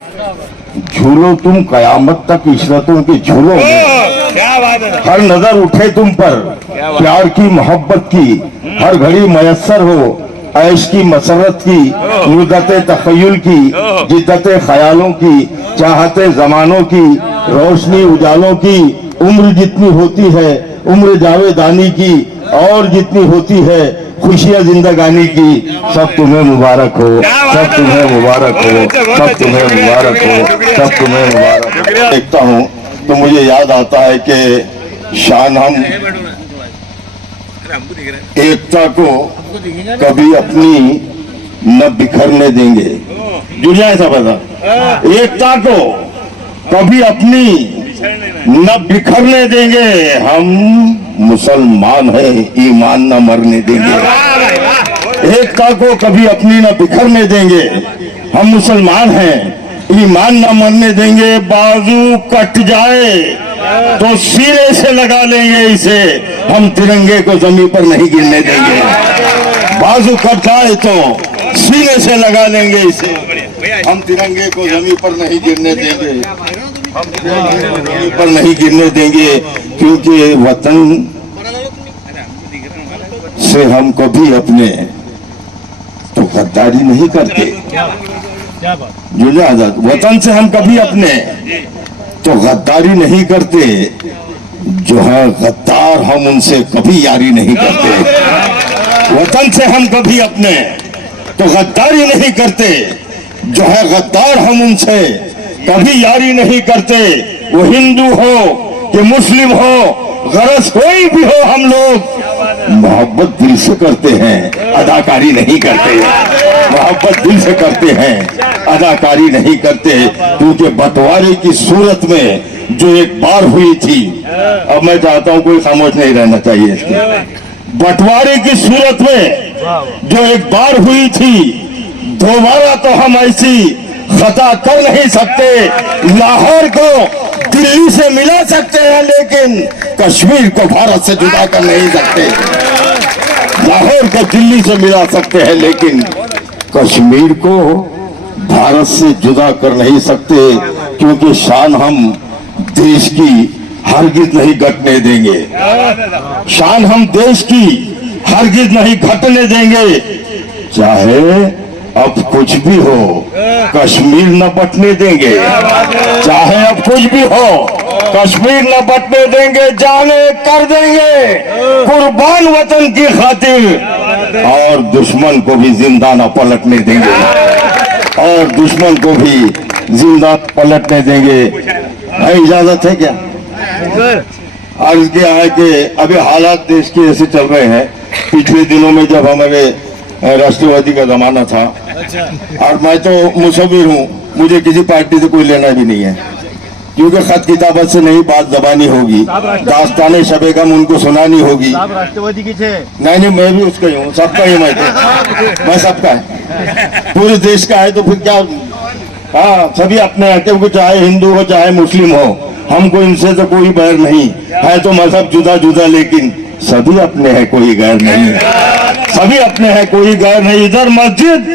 झूलो तुम कयामत तक इशरतों के झूलो में। क्या बात है। हर नजर उठे तुम पर प्यार की मोहब्बत की, हर घड़ी मयसर हो ऐश की मसरत की, मुद्दत तखय्युल की, जिद्दत ख्यालों की, चाहते जमानों की, रोशनी उजालों की। उम्र जितनी होती है उम्र जावेदानी की, और जितनी होती है खुशियां जिंदगानी की। सब तुम्हें मुबारक हो, सब तुम्हें मुबारक हो, सब तुम्हें मुबारक हो, सब तुम्हें मुबारक हो। देखता हूँ तो मुझे याद आता है कि शान हम एकता को कभी अपनी न बिखरने देंगे। जुड़ जाए सब ऐसा, एकता को कभी अपनी न बिखरने देंगे। हम मुसलमान हैं, ईमान न मरने देंगे। एकता को कभी अपनी न बिखरने देंगे। हम मुसलमान हैं, ईमान न मरने देंगे। बाजू कट जाए तो सीने से लगा लेंगे इसे, हम तिरंगे को जमीन पर नहीं गिरने देंगे। बाजू कट जाए तो सीने से लगा लेंगे इसे, हम तिरंगे को जमीन पर नहीं गिरने देंगे। हम जमीन पर नहीं गिरने देंगे, क्योंकि वतन से हम कभी अपने तो गद्दारी नहीं करते। जुड़ा आजाद, वतन से हम कभी अपने तो गद्दारी नहीं करते। जो है गद्दार हम उनसे कभी यारी नहीं करते। वतन से हम कभी अपने तो गद्दारी नहीं करते। जो है गद्दार हम उनसे कभी यारी नहीं करते। वो हिंदू हो कि मुस्लिम हो, गरज कोई भी हो, हम लोग मोहब्बत दिल से करते हैं, अदाकारी नहीं करते। मोहब्बत दिल से करते हैं, अदाकारी नहीं करते। क्योंकि बंटवारे की सूरत में जो एक बार हुई थी, अब मैं चाहता हूं कोई खामोश नहीं रहना चाहिए इसके। बंटवारे की सूरत में जो एक बार हुई थी, दोबारा तो हम ऐसी खता कर नहीं सकते। लाहौर को दिल्ली से मिला सकते हैं, लेकिन कश्मीर को भारत से जुदा कर नहीं सकते। लाहौर को दिल्ली से मिला सकते हैं, लेकिन कश्मीर को भारत से जुदा कर नहीं सकते। क्योंकि शान हम देश की हरगिज नहीं घटने देंगे। शान हम देश की हरगिज नहीं घटने देंगे। चाहे अब कुछ भी हो, कश्मीर न बटने देंगे। चाहे अब कुछ भी हो, कश्मीर न बटने देंगे। जाने कर देंगे कुर्बान वतन की खातिर, और दुश्मन को भी जिंदा न पलटने देंगे। और दुश्मन को भी जिंदा पलटने देंगे। भाई इजाजत है क्या? अर्ज किया है कि अभी हालात देश के ऐसे चल रहे हैं। पिछले दिनों में जब हमारे राष्ट्रवादी का जमाना था, और मैं तो मुसविर हूँ, मुझे किसी पार्टी से कोई लेना भी नहीं है। क्योंकि खत किताबत से नहीं बात जबानी होगी, दास्ताने शबे गम उनको सुनानी होगी। राष्ट्रवादी की नहीं, मैं भी उसका ही हूँ, सबका ही मैं सबका है, पूरे देश का है। तो फिर क्या, हाँ सभी अपने हैं, क्योंकि चाहे हिंदू हो चाहे मुस्लिम हो, हमको इनसे तो कोई बैर नहीं है। तो मजहब जुदा जुदा, लेकिन सभी अपने हैं, कोई गैर नहीं। सभी अपने हैं, कोई गैर नहीं। इधर मस्जिद,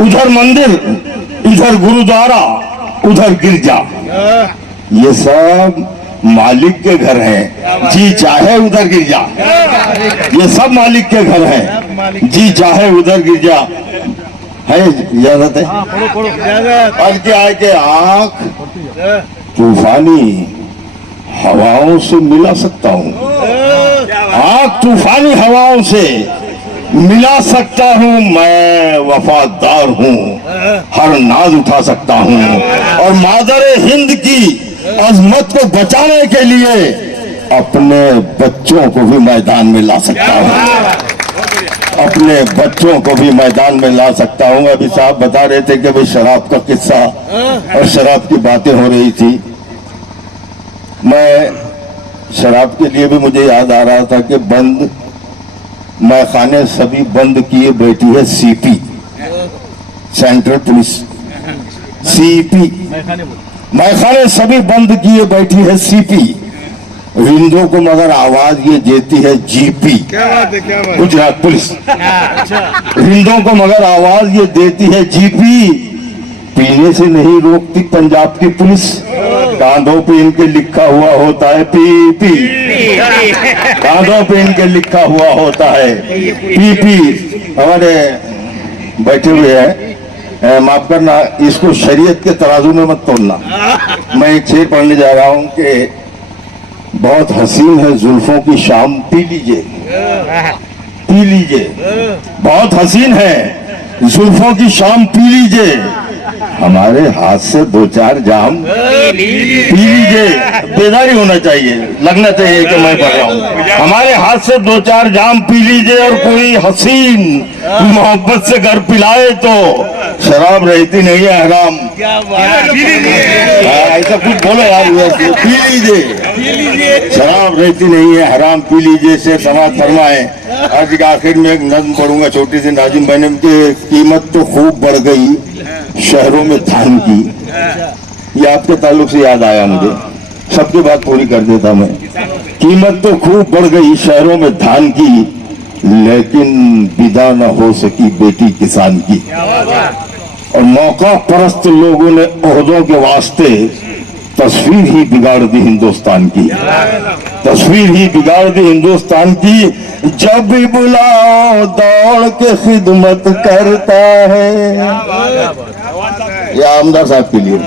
उधर मंदिर, इधर गुरुद्वारा, उधर गिरजा, ये सब मालिक के घर हैं। जी चाहे उधर गिरजा, ये सब मालिक के घर हैं। जी चाहे उधर गिरजा है। इजाजत है? और क्या है कि आंख तूफानी हवाओं से मिला सकता हूँ। आंख तूफानी हवाओं से मिला सकता हूँ। मैं वफादार हूँ, हर नाज उठा सकता हूँ। और मादर हिंद की अजमत को बचाने के लिए अपने बच्चों को भी मैदान में ला सकता हूँ। अपने बच्चों को भी मैदान में ला सकता हूँ। अभी साहब बता रहे थे कि भाई शराब का किस्सा और शराब की बातें हो रही थी। मैं शराब के लिए भी मुझे याद आ रहा था कि बंद मैखाने सभी बंद किए बैठी है सीपी, सेंट्रल पुलिस। सीपी मैखाने सभी बंद किए बैठी है सीपी। रिंदों को मगर आवाज ये देती है जीपी, गुजरात पुलिस। रिंदों को मगर आवाज ये देती है जीपी। पीने से नहीं रोकती पंजाब की पुलिस, कांधों पे इनके लिखा हुआ होता है पी पी, कांधों पे इनके लिखा हुआ होता है पी पी। हमारे बैठे हुए हैं, माफ करना, इसको शरीयत के तराजू में मत तोलना। मैं एक शेर पढ़ने जा रहा हूं कि बहुत हसीन है जुल्फों की शाम, पी लीजिए पी लीजिए, बहुत हसीन है जुल्फों की शाम, पी लीजिए, हमारे हाथ से 2-4 जाम पी लीजिए। बेदारी होना चाहिए, लगना चाहिए कि मैं पढ़ रहा हूँ। हमारे हाथ से 2-4 जाम पी लीजिए और कोई हसीन मोहब्बत से घर पिलाए तो शराब रहती नहीं है हराम। ऐसा कुछ बोलो यार, पी लीजिए, शराब रहती नहीं है हराम, पी लीजिए से समाज फरमाए। आज के आखिर में एक नज्म पढ़ूंगा छोटी सी नाजिम बहन की। कीमत तो खूब बढ़ गई शहरों में धान की, ये आपके ताल्लुक से याद आया मुझे, सबकी बात पूरी कर देता मैं। कीमत तो खूब बढ़ गई शहरों में धान की, लेकिन विदा न हो सकी बेटी किसान की। और मौका परस्त लोगों ने ओहदों के वास्ते तस्वीर ही बिगाड़ दी हिंदुस्तान की, तस्वीर ही बिगाड़ दी हिंदुस्तान की। जब भी बुलाओ दौड़ के खिदमत करता है, या आमदार साहब के लिए,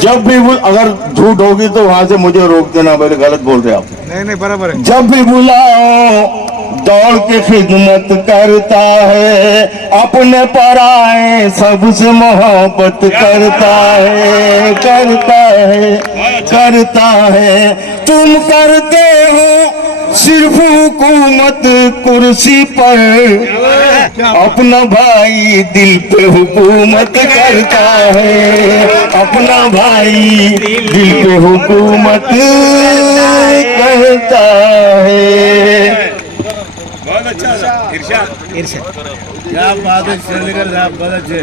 जब भी अगर झूठ होगी तो वहां से मुझे रोक देना, मेरे गलत बोल रहे आप। नहीं बराबर है। जब भी बुलाओ दौड़ के खिदमत करता है, अपने पराए सबसे मोहब्बत करता है, करता है, करता है। तुम करते हो सिर्फ हुकूमत कुर्सी पर, अपना भाई दिल पे हुकूमत करता है, अपना भाई दिल पे हुकूमत करता है। बहुत अच्छा इरशाद इरशाद, क्या बात है चंद्रशेखर साहब, बहुत अच्छे।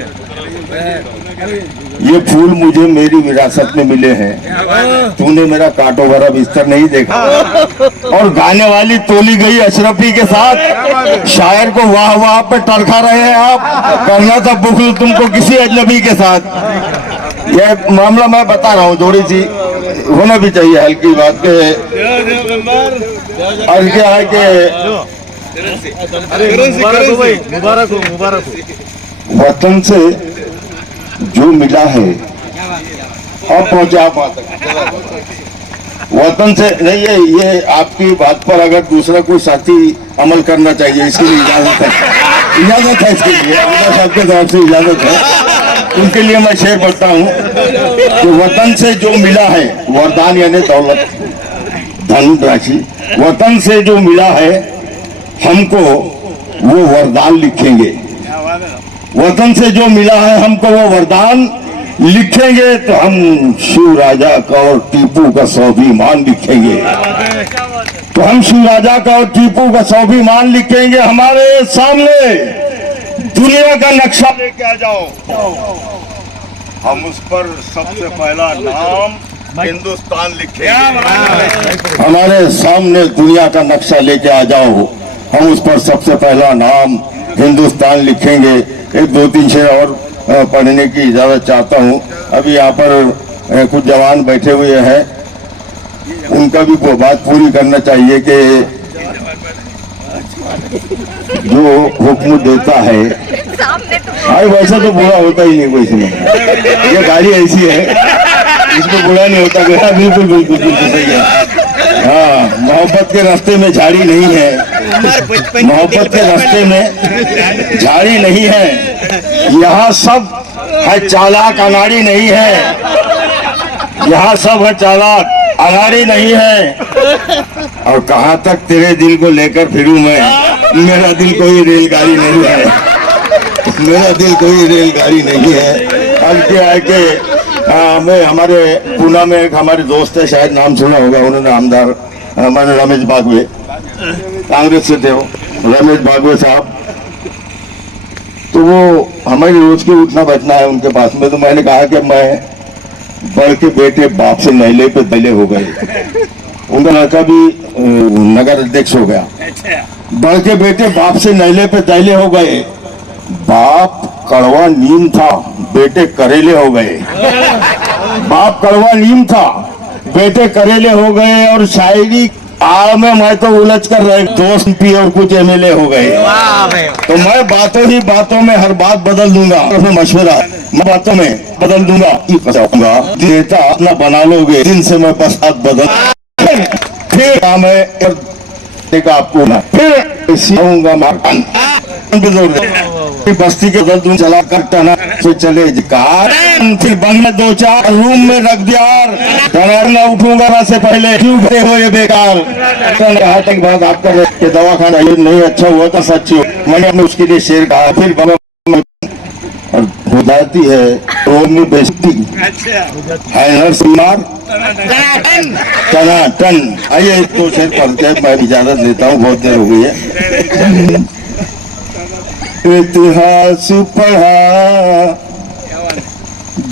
ये फूल मुझे मेरी विरासत में मिले हैं, तूने मेरा कांटों भरा बिस्तर नहीं देखा। और गाने वाली तोली गई अशरफी के साथ, शायर को वाह वाह पे टरखा रहे हैं आप, करना था बुखल तुमको किसी अजनबी के साथ। यह मामला मैं बता रहा हूँ, थोड़ी सी होना भी चाहिए हल्की बात के। और क्या है कि मुबारक हो, मुबारक हो। वतन से जो मिला है, अब पहुंचे आप वहां तक। वतन से नहीं है, ये आपकी बात पर अगर दूसरा कोई साथी अमल करना चाहिए, इसके लिए इजाजत है, इजाजत है इसके लिए, अल्लाह साहब के तरफ से इजाजत है। उनके लिए मैं शेर पढ़ता हूँ कि वतन से जो मिला है, वरदान यानी दौलत, धन राशि, वतन से जो मिला है हमको वो वरदान लिखेंगे, वतन से जो मिला है हमको वो वरदान लिखेंगे, तो हम शिव राजा का और टीपू का स्वाभिमान लिखेंगे, तो हम शिव राजा का और टीपू का स्वाभिमान लिखेंगे। हमारे सामने दुनिया का नक्शा लेके आ जाओ, हम उस पर सबसे पहला नाम हिंदुस्तान लिखेंगे। हमारे सामने दुनिया का नक्शा लेके आ जाओ, हम उस पर सबसे पहला नाम हिंदुस्तान लिखेंगे। एक 2-3 शेर और पढ़ने की इजाजत चाहता हूँ। अभी यहाँ पर कुछ जवान बैठे हुए हैं, उनका भी बात पूरी करना चाहिए कि जो हुक्म देता है, अरे वैसा तो बुरा होता ही नहीं कोई इसमें, ये गाड़ी ऐसी है इसको बुरा नहीं होता। बिल्कुल बिल्कुल बिल्कुल सही है। हाँ, मोहब्बत के रास्ते में झाड़ी नहीं है, मोहब्बत के रास्ते में झाड़ी नहीं है। यहाँ सब है चालाक, अनाड़ी नहीं है, यहाँ सब है चालाक, अनाड़ी नहीं है। और कहाँ तक तेरे दिल को लेकर फिरूं मैं, मेरा दिल कोई रेलगाड़ी नहीं है, मेरा दिल कोई रेलगाड़ी नहीं है। अब क्या है कि मैं हमारे पूना में एक हमारे दोस्त है, शायद नाम सुना होगा, उन्होंने आमदार हमारे रमेश बागवे, कांग्रेस से थे वो, रमेश बागवे साहब, तो वो हमारी रोज की उठना बैठना है उनके पास में। तो मैंने कहा कि मैं बड़ के बेटे बाप से नहले पे दले हो गए, उनका लड़का भी नगर अध्यक्ष हो गया। बड़ के बेटे बाप से नहले पे दले हो गए, बाप कड़वा नीम था, बेटे करेले हो गए। बाप कड़वा नीम था, बेटे करेले हो गए, और शायरी आड़ में मैं तो उलझ कर रहे, 2 MP और कुछ MLA हो गए। तो मैं बातों ही बातों में हर बात बदल दूंगा। तो मशवरा मैं बातों में बदल दूंगा, देता अपना बना लोगे, दिन से मैं प्रसाद बदल फिर मैं आपको ना फिर आऊंगा मारकान बस्ती के बदल दूं चला करता ना फिर चले कार फिर बंद में 2-4 रूम में रख दिया, ना उठूंगा ना से पहले क्यों खड़े हो ये बेकार। कहा तक बात आप कर रहे दवा खाना ये नहीं अच्छा हुआ तो सच्ची हो, मैंने उसके लिए शेर कहा। फिर हो जाती है रोड में बेचती है नरसिम्हार टनाटन। आइए 2 शेर पढ़ते हैं, मैं इजाजत लेता हूँ, बहुत देर हो गई है। इतिहास पढ़ा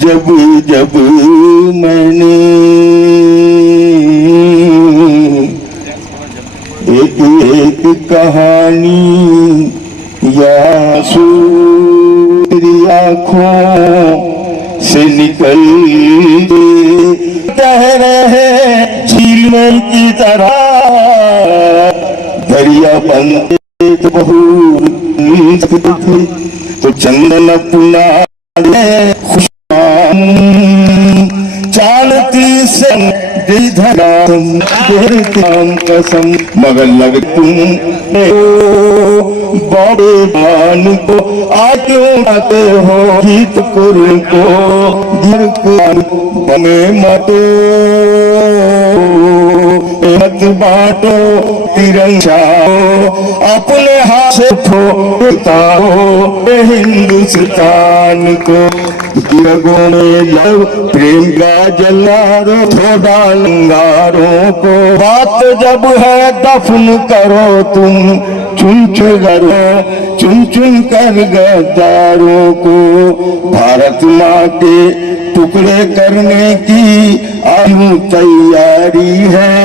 जब जब मैंने एक एक कहानी या मेरी आँखों से निकल कह रहे झील में की तरह दरिया बनते तो चंदन पुना चालती से काम कसम मगर लग तुम बड़े बान को आक्यों आते हो गीत कुर को घर को बने मतो मत बांटो तिरंगा अपने हाथ से फोड़ो हिंदुस्तान को तिरंगों में लव प्रेम का जलारो थोड़ा लंगारों को बात जब है दफन करो तुम चुन चुन कर गद्दारों को भारत माँ के टुकड़े करने की आयु तैयारी है।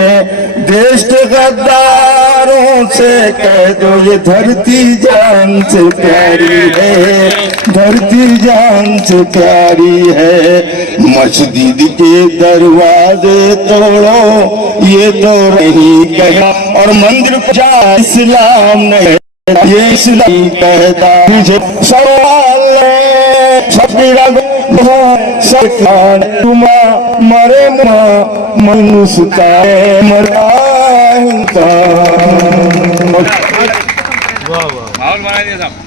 देश के गद्दारों से कह दो ये धरती जान से प्यारी है, धरती जान से प्यारी है। मस्जिद के दरवाजे तोड़ो ये तो नहीं कहा, और मंदिर जा इस्लाम नहीं ये इस्लाम कहता। सवाल सरकार तुमा मरे मनुष्यता मरा माहौल बना दिया साहब।